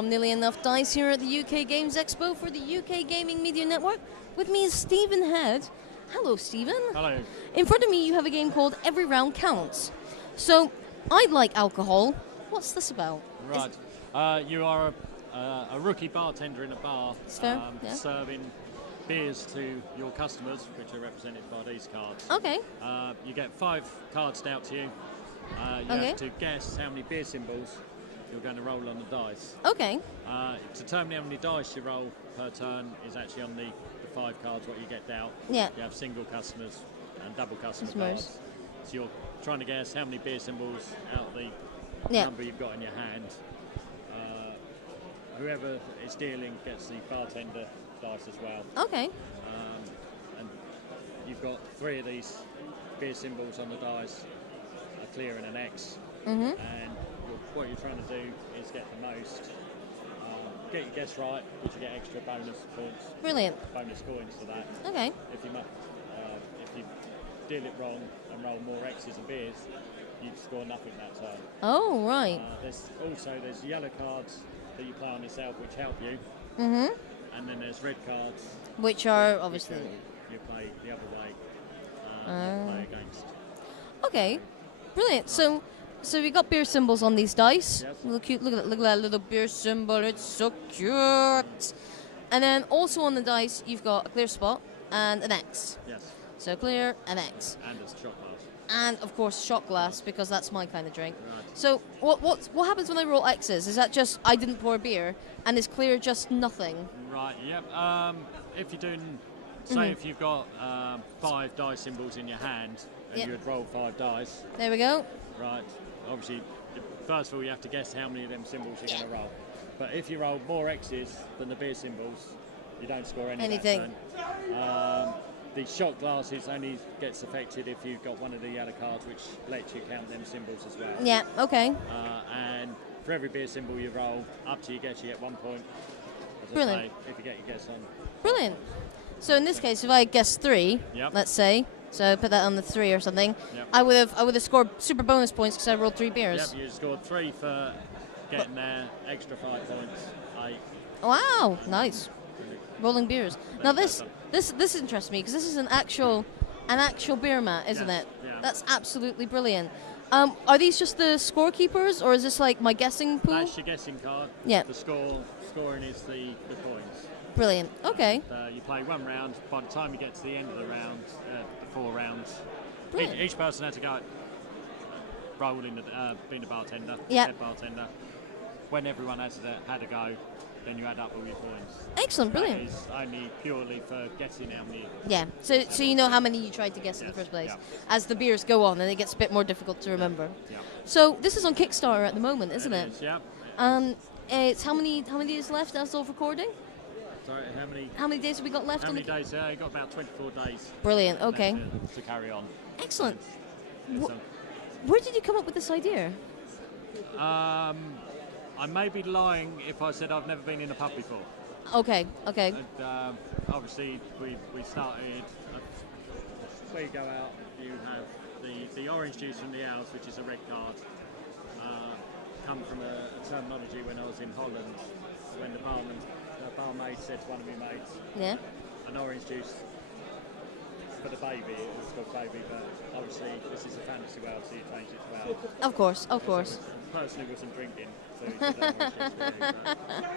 from Nearly Enough Dice here at the UK Games Expo for the UK Gaming Media Network. With me is Stephen Head. Hello, Stephen. Hello. In front of me you have a game called Every Round Counts. So, I like alcohol. What's this about? Right. You are a rookie bartender in a bar serving beers to your customers, which are represented by these cards. Okay. You get 5 cards dealt to you. You have to guess how many beer symbols you're going to roll on the dice. Okay. Determining how many dice you roll per turn is actually on the 5 cards what you get dealt. Yeah. You have single customers and double customer cards. So you're trying to guess how many beer symbols out of the number you've got in your hand. Whoever is dealing gets the bartender dice as well. Okay. And you've got 3 of these beer symbols on the dice, a clear and an X. And what you're trying to do is get the most. Get your guess right, which you get extra bonus points. Brilliant. Bonus coins for that. Okay. If you deal it wrong and roll more X's and beers, you score nothing that turn. Oh, right. There's yellow cards that you play on yourself, which help you. And then there's red cards, which are obviously you play the other way. You play against. Okay. Brilliant. So we got beer symbols on these dice. Yes. Look cute. Look at that little beer symbol. It's so cute. And then also on the dice, you've got a clear spot and an X. Yes. So clear and X. And it's shot glass. And of course shot glass, because that's my kind of drink. Right. So what happens when I roll X's? Is that just I didn't pour beer, and is clear just nothing? Right. Yep. If you're doing, say, if you've got 5 dice symbols in your hand and you would roll 5 dice. There we go. Right. Obviously, first of all, you have to guess how many of them symbols you're going to roll. But if you roll more X's than the beer symbols, you don't score anything. The shot glasses only gets affected if you've got one of the yellow cards, which lets you count them symbols as well. Yeah, okay. And for every beer symbol you roll, up to your guess, you get 1 point. As Brilliant. I say, if you get your guess on. Brilliant. So in this case, if I guess 3, Yep. let's say, so I put that on the 3 or something, Yep. I would have scored super bonus points because I rolled 3 beers. Yep, you scored 3 for getting there, extra 5 points, 8. Wow, nice. Rolling beers. Now this interests me because this is an actual beer mat, isn't Yes, it? yeah. That's absolutely brilliant. Are these just the scorekeepers, or is this like my guessing pool? That's your guessing card. Yeah. The scoring is the coins. Brilliant. Okay. You play 1 round. By the time you get to the end of the round, the 4 rounds, Brilliant. each person has to go roll in being a bartender, Yeah. head bartender. When everyone had a go, then you add up all your coins. Excellent. Brilliant. That is only purely for guessing how many. Yeah. So you know how many you tried to guess in the first place. Yeah. As the beers go on, and it gets a bit more difficult to remember. Yeah. So this is on Kickstarter at the moment, isn't it? Is, yeah. It's how many days left as of recording? Sorry, How many days have we got left? How on many the days? You've got about 24 days. Brilliant. left Okay. To carry on. Excellent. It's Where did you come up with this idea? I may be lying if I said I've never been in a pub before. Okay. Okay. And, obviously, we started. Where you go out, you have the orange juice from the owls, which is a red card. Come from a terminology when I was in Holland, when the barmaid said to one of my mates, Yeah. an orange juice for the baby. It was called baby, but obviously this is a fantasy world, so you changed it to owl. Of course. Of course. Personally, wasn't drinking, so he said orange juice for me,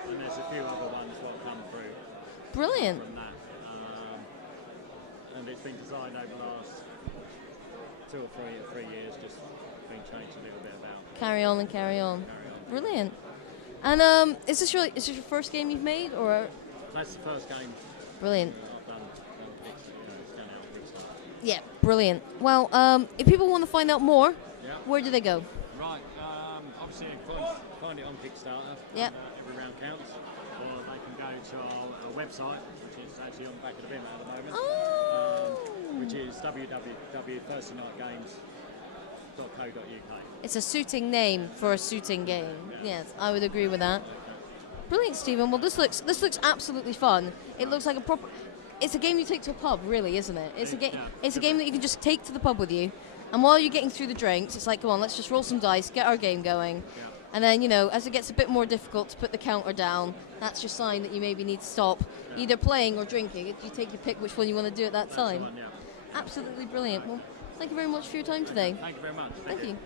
and there's a few other ones that come through. Brilliant. From that. And it's been designed over the last 2 or 3 years, just been changed a little bit about. Carry on and carry on. Brilliant. And is this your first game you've made, or? That's the first game Brilliant. I've done. It's done out of Kickstarter. Yeah. Brilliant. Well, if people want to find out more, Yeah. where do they go? Right. Obviously, you can find it on Kickstarter. Yeah. Every round counts. Or they can go to our website, which is actually on the back of the bin at the moment. Oh. Which is www.thursdaynightgames.co.uk. It's a suiting name for a suiting game. Yes, I would agree with that. Brilliant, Stephen. Well, this looks absolutely fun. It looks like a proper. It's a game you take to a pub, really, isn't it? It's a game. It's a game that you can just take to the pub with you, and while you're getting through the drinks, it's like, come on, let's just roll some dice, get our game going. And then, as it gets a bit more difficult to put the counter down, that's your sign that you maybe need to stop either playing or drinking. You take your pick which one you want to do at that time. One, yeah. Absolutely brilliant. Well, thank you very much for your time today. Thank you very much. Thank you.